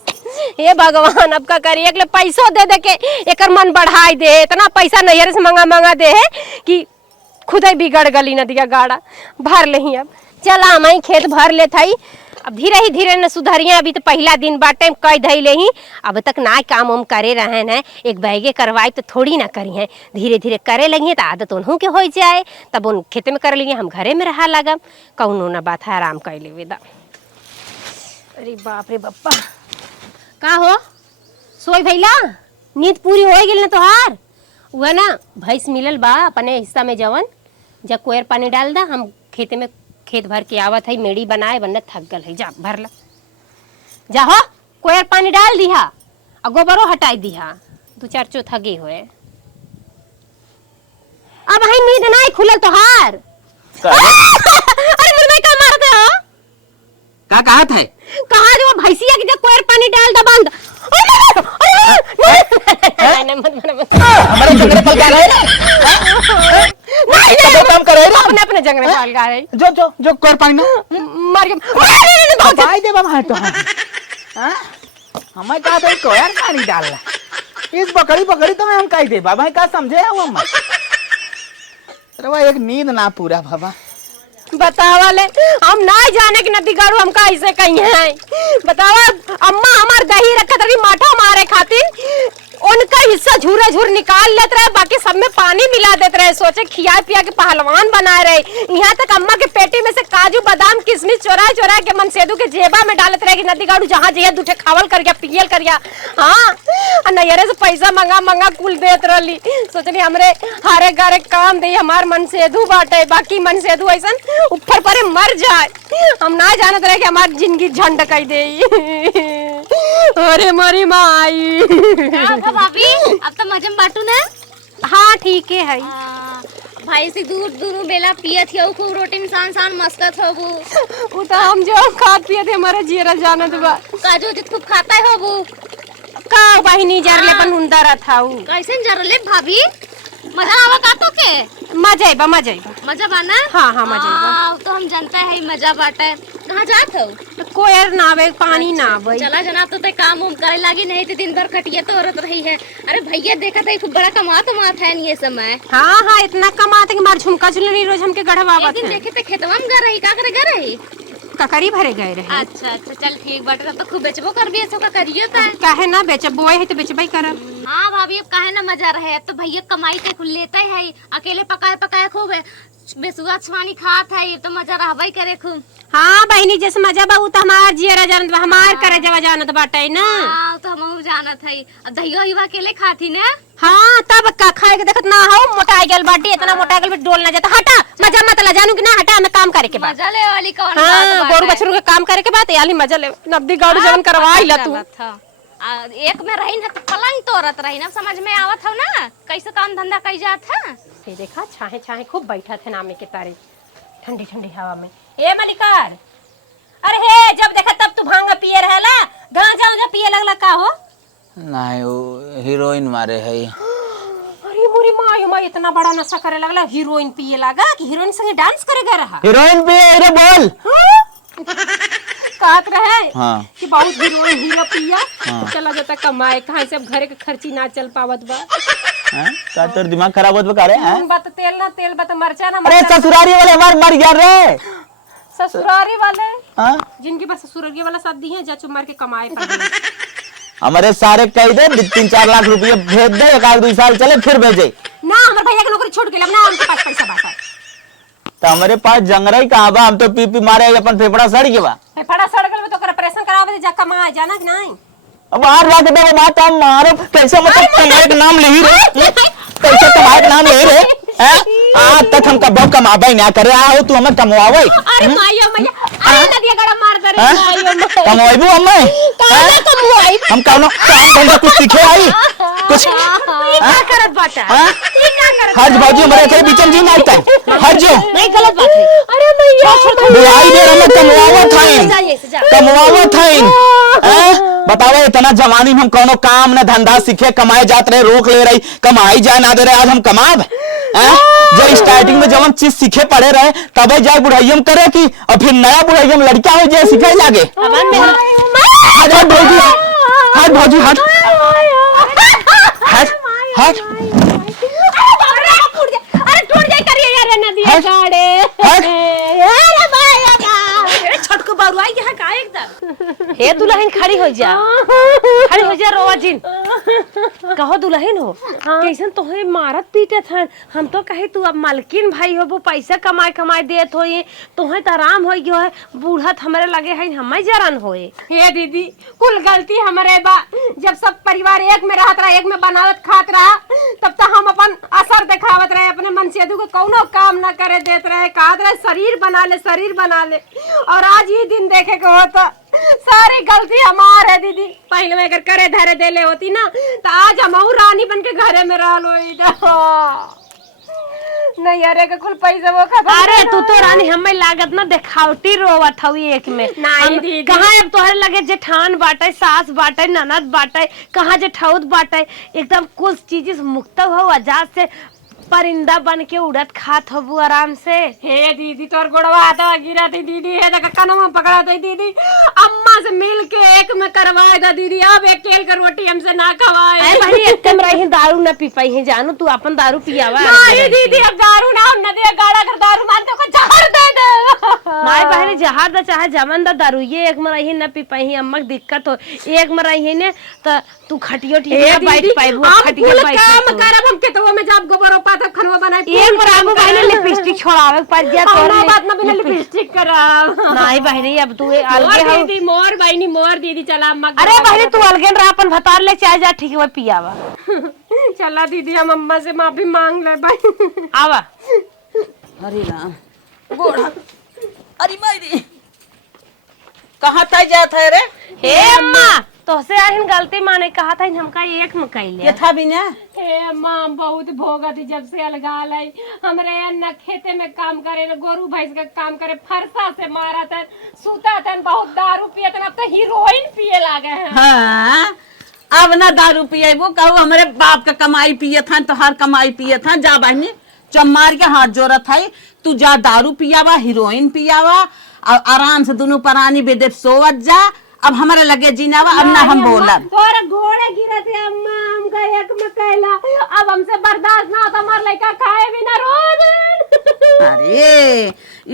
ये भगवान अब का करी एक ले पैसों दे दे के एकर मन बढ़ाई दे इतना पैसा नैहर से मंगा दे है कि खुद ही बिगड़ गली नदिया गाड़ा भर ले अब चला हम खेत भर ले थाई अब धीरे न सुधरिया, अभी तो पहला दिन बाटे कई धैले ही, अब तक ना काम उम करे रहे हैं। एक बैगे करवाई तो थोड़ी ना करी है, धीरे धीरे करे लगी तो आदत उन्हों के हो जाए, तब उन खेते में कर लेंगे, हम घरे में रहा लगम। कौनो ना बात है, आराम कर ले दा। अरे बाप रे बप्पा, का हो सोई भैला, नींद पूरी हो गई ना तोहार? वह ना भैंस मिलल बा अपने हिस्सा में जवन, जब कोयर पानी डाल दा, हम खेते में खेत भर के आवत है, मेड़ी बनाए बनने थक गल है, जा भर ला, जा हो कोयर पानी डाल दिहा और गोबरो हटाई दिहा, 2-4 चो थगे हुए। अब है नींद नहीं खुलल तोहार। अरे मुझे क्या मारते हो? का कहत है? कहा जो भैंसिया की जब कोयर पानी डाल दा बंद। नहीं मत हमारे जंगल पल गा रहे नहीं काम करे रे, अपने अपने जंगल में पाल गा रहे, जो कोर पानी ना मार के भाई दे बाबा तो हां हमें का तो कोयर पानी डाल ला, इस बकरी तो हम कह दे बाबा का समझे वो मत। अरे वो एक नींद ना पूरा बाबा बतावा ले, हम ना जाने कि नदी गाड़ू हम कैसे कहीं है। बतावा अम्मा हमार दही रखत रही माठा मारे खातिर, उनका हिस्सा झूरे झूर निकाल लेते रहे, बाकी सब में पानी मिला देते रहे, सोचे खिया पिया के पहलवान बनाए रहे। यहाँ तक अम्मा के पेटी में से काजू बादाम किशमिश चोरा के मनसेदू के जेबा में डालते रहे कि नदी गाड़ू जहाँ जहाँ दूठे खावल कर गया पियल कर गया। हाँ नैरे से पैसा मंगा कुल देत रही, सोचनी हमरे हारे गारे काम दे, हमार मनसेदू बाटे, बाकी मनसेदू ऐसा ऊपर परे मर जाए, हम ना जानत रहे कि हमार जिंदगी झंड कई दे। अरे मरी माई भाभी अब तो मजम बाटू ना। हाँ ठीक है भाई से दूर दूर बेला पियत हो, खूब रोटी में सान मस्कत हो वो तो हम जो खात पिए थे हमारा जीरा जानत बा। काजू जित खूब खाता है वो का बहिनी जरले पन हुंदरा था उ कैसे जरले भाभी, मजा आवा का तो के? मजा आइबा मजा बाना। हाँ मजा आइबा। तो हम जानते हैं मजा बाटे। कहाँ जात हो? तो कोयर ना आवे, पानी ना आवे। चला जना तो ते काम उम करे लागी, नहीं तो दिन भर खटिया तो औरत रही है। अरे भैया देखा था खूब बड़ा कमात है ये समय। हाँ इतना कमाते कि मार झुमका झुलनी रोज हमके गढ़वावत एक दिन है। देखे थे खेतवा में गा रही, का करे गा रही? ककरी भरे गए रहे। अच्छा चल ठीक बाटे, तब तो खूब बेचबो कर भी ऐसा करियो ता। काहे ना बेचब, बोए है तो बेचबई करब। हाँ भाभी अब काहे ना मजा रहे, तो भैया कमाई ते खुल लेता है, अकेले पकाए खूब बेसुआ छवानी खात है, तो मजा रहबई करे खूब। हाँ बहनी जैसे मजा बा तो हमार जियरा जानत बा, हमार करे जवा जानत बाटे ना। हाँ तो हम जानत है, अब दहिया हिवा अकेले खाती ना। हाँ तब का खाए के देखत ना हो, मोटा गल बाटी, इतना मोटा गल डोल ना जाता। हटा मजा मत ला, जानू कि ना हटा, हमें काम करे के बाद। मजा ले वाली कौन हाँ गोरू बछरू के काम करे के बाद याली मजा ले, नब्दी गाड़ू जवन करवाई ला तू। एक में रही ना तो पलंग तोड़त रही ना, समझ में आवत हो ना कैसे काम धंधा कई जात है। ये देखा छाहे खूब बैठा थे नामे के तारे ठंडी ठंडी हवा में। ए मलिकार, अरे हे जब देखा तब तू भांग पिए रहला, गांजा पिए लगला का हो? नहीं वो हीरोइन मारे है। अरे मोरी माँ इतना बड़ा नशा करे लगला, हीरोइन पिए लगा कि हीरोइन संगे डांस करे गए रहा? हीरोइन पे अरे बोल कहत रहे हाँ। कि बहुत हीरोइन हीरो पिया चला जाता कमाए, कहाँ से अब घरे के खर्ची ना चल पावत बा। का तोर दिमाग खराब होत बका रे? बात तेल ना तेल बात मरचा ना अरे मरचा। ससुरारी वाले हमार मर गया रे। ससुरारी वाले हां जिनके पास ससुरारी वाला शादी है, जा चुमार के कमाए पर। हमारे सारे कह दे 3-4 लाख रुपए भेज दे, 1-2 साल चले फिर भेजे ना। हमारे भैया के नौकरी छोड़ के ना, उनके पास पैसा बाटा तो हमारे पास जंगरई कहां बा, हम तो पी मारे अपन फेफड़ा सड़ के बा। फेफड़ा सड़ गल में तो ऑपरेशन करावे जा कमाए जाना कि नहीं। अब बाहर जाके दे बात हम मारो कैसे, मतलब कमाए के नाम ले ही रे, कैसे कमाए के नाम ले रे हैं? आज तक हम कब कमाबे ना करे, आओ तू हमें कमवावे। अरे माया अरे नदिया गड़ा मार दे रे माया कमवाइबू हमें काहे कमवाई? हम कौनो काम धंधा कुछ सीखे आई कुछ ई का करत बाटा? ई का करत? हज भौजी हमारे के बीच में जी ना आते हज जो नहीं गलत बात है। अरे मैया बुआई दे हमें कमवावत हईन बताओ, इतना जवानी में हम कोनो काम न धंधा सीखे, कमाए जात रहे, रोक ले रही, कमाई जाए ना दे रहे, आज हम कमाब जब स्टार्टिंग में जब हम चीज सीखे पड़े रहे तबे जाए बुढ़ाइयम करे की, और फिर नया बुढ़ाइयम लड़का हो जाए सीखे जागे। हट भौजी हट भौजी हट हट हट अरे टूट जाए करिए यार नदिया गाड़े। अरे छोटको बरुआई के है काहे हे दुल्हन खड़ी हो जा, खड़ी हो जा रोवा जिन। कहो दुल्हन हो, कैसन तोहे मारत पीटत हन। हम तो कहे तू अब मालकिन भाई हो, वो पैसा कमाए कमाए देत हो, तोहे तो आराम हो गयो है। बूढ़त हमारे लगे है हमें जरन होए। हे दीदी कुल गलती हमारे बा। जब सब परिवार एक में रहत रहा, एक में बनावत खात रहा, तब तो हम अपन असर दिखावत रहे, अपने मन से को कौनो काम न करे देत रहे, कहत रहे शरीर बना ले, शरीर बना ले। और आज ये दिन देखे के होता, सारी गलती हमार है दीदी। पहले में अगर करे धरे देले होती ना, तो आज हम रानी बन के घरे में रह लो। नहीं अरे का कुल पैसा वो खत्म। अरे तू तो रानी हमें लागत ना देखावटी रोवत हवी एक में। नहीं दीदी, कहाँ अब तोहरे लगे जेठान बाटे, सास बाटे, ननद बाटे, कहाँ जेठाउत बाटे, एकदम कुछ चीज मुक्त हो, आजाद से परिंदा बन के उड़त खात हो आराम से। हे दीदी तोर गोड़वा आता गिरा थी दीदी, हे देखा कनवा पकड़ा थी दीदी। अम्मा से मिल के एक में करवाए था दीदी, अब एक केल का रोटी हमसे ना खवाए। अरे भाई एक में रही दारू न पी पाई है, जानू तू अपन दारू पियावा। नहीं दीदी अब दारू ना हम न दे, गाड़ा कर दारू मानते को जहर दे दे। नहीं बहनी जहर दा चाहे जमन दा दारू, ये एक में रही न पी पाई है, अम्मा दिक्कत हो। एक में रही है ने तो तू खटियो ठीक बैठ पाई, वो खटियो बैठ काम करब हम केतवा में जाब गोबर ओपा तक खनवा बनाए। एक बराबर बहनी लिपस्टिक छोड़ावे पड़ गया तो ना बात ना बिना लिपस्टिक करा। नहीं बहनी अब तू अलगे हो दीदी, मोर बहनी मोर दीदी, चला अम्मा। अरे बहनी तू अलगे रहा, अपन भतार ले चाहे जा ठीक है पियावा। चला दीदी हम अम्मा से माफी मांग ले भाई। आवा। अरे राम गोड़ा, अरे मायरी कहाँ तक जाता है रे? हे अम्मा तोसे आहिन गलती माने कहा था हमका एक में कैले। ये था भी ना? हे अम्मा हम बहुत भोगत ही जब से अलगा लाई। हमरे अन्ना खेते में काम करे न, गोरू भैंस का काम करे, फरसा से मारा था, सूता था, बहुत दारू पिए थे, अब तो हीरोइन पिए लागे हैं। हाँ अब ना दारू पिए, वो कहो हमारे बाप का कमाई पिए था, तो हर कमाई पिए था। जा बहनी चमार के हाथ जोड़ा था, तू जा दारू पियावा, हीरोइन पियावा, और आराम से दोनों परानी बेदे सोवत जा। अब हमारे लगे जीनावा, अब ना हम बोला। तोरा घोड़े गिरे थे अम्मा, हमका एक में कहला, अब हमसे बर्दाश्त ना होता, हमार लड़का खाए भी ना रोज। अरे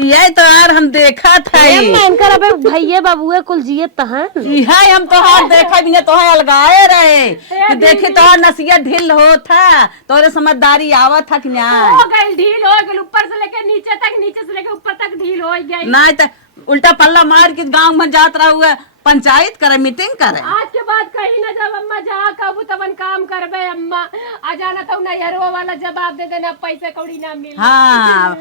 ये तो यार हम देखा था, इनकर अबे भैया बाबूए कुल जिए तहन यह हम तो हाथ देखा भी तो अलगाए रहे कि देखे तो नसीहत ढील हो था, तोरे समझदारी आवा था कि ना हो गई ढील, हो गई ऊपर से लेके नीचे तक, नीचे से लेके ऊपर तक ढील हो गई। नहीं तो उल्टा पल्ला मार के गांव में जात रहा हुआ, पंचायत करे, मीटिंग करे। आज के बाद कहीं ना जब अम्मा जा कबू तबन काम करबे अम्मा, आ जाना तो नैहरो वाला जवाब दे देना, पैसे कौड़ी ना मिले। हाँ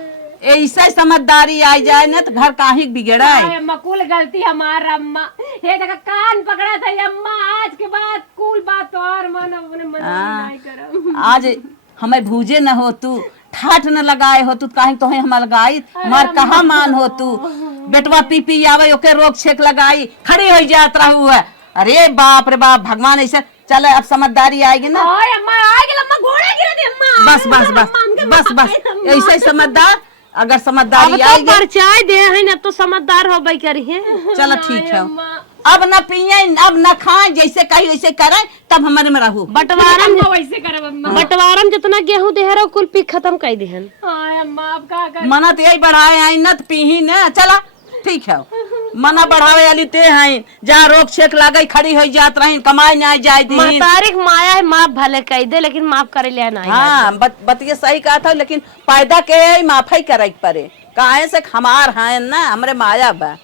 ऐसा समझदारी आ जाए ना तो घर काहे बिगड़ा है। अम्मा कुल गलती हमारा अम्मा, ये देखा कान पकड़ा था अम्मा, आज के बाद कुल बात तो और मन अपने मन नहीं करो। आज हमें भूजे न हो तू, ठाठ न लगाए हो तू, काहे तो हम लगाई मार कहा मान हो तू। बेटवा पी पी आवे ओके रोक छेक लगाई, खड़ी हो जात रहू है। अरे बाप रे बाप, भगवान ऐसा चल अब समझदारी आएगी ना। अम्मा आएगी, अम्मा घोड़े गिरे थे अम्मा। बस बस बस बस बस ऐसे ही समझदार, अगर समझदारी आएगी परचाय दे है ना तो समझदार हो भाई करी है। चलो ठीक है, अब न पिए अब न खाए, जैसे कही वैसे करे, तब हमारे में रहू। बंटवारम वैसे करे अम्मा, बंटवारम जितना गेहूं दे रहा कुल पी खत्म कर देहन। अम्मा अब का कर, मना तो यही बढ़ाए आई न पीही न। चला ठीक है, मना बढ़ावे वाली ते हैं, जहाँ रोक छेक लागे खड़ी हो जात रही, कमाई नहीं जाए दी। तारीख माया है, माफ भले कह दे लेकिन माफ करे ले ना। हाँ बतिये सही कहा था, लेकिन पैदा के माफी करे पड़े, काहे से हमार है ना, हमरे माया बा।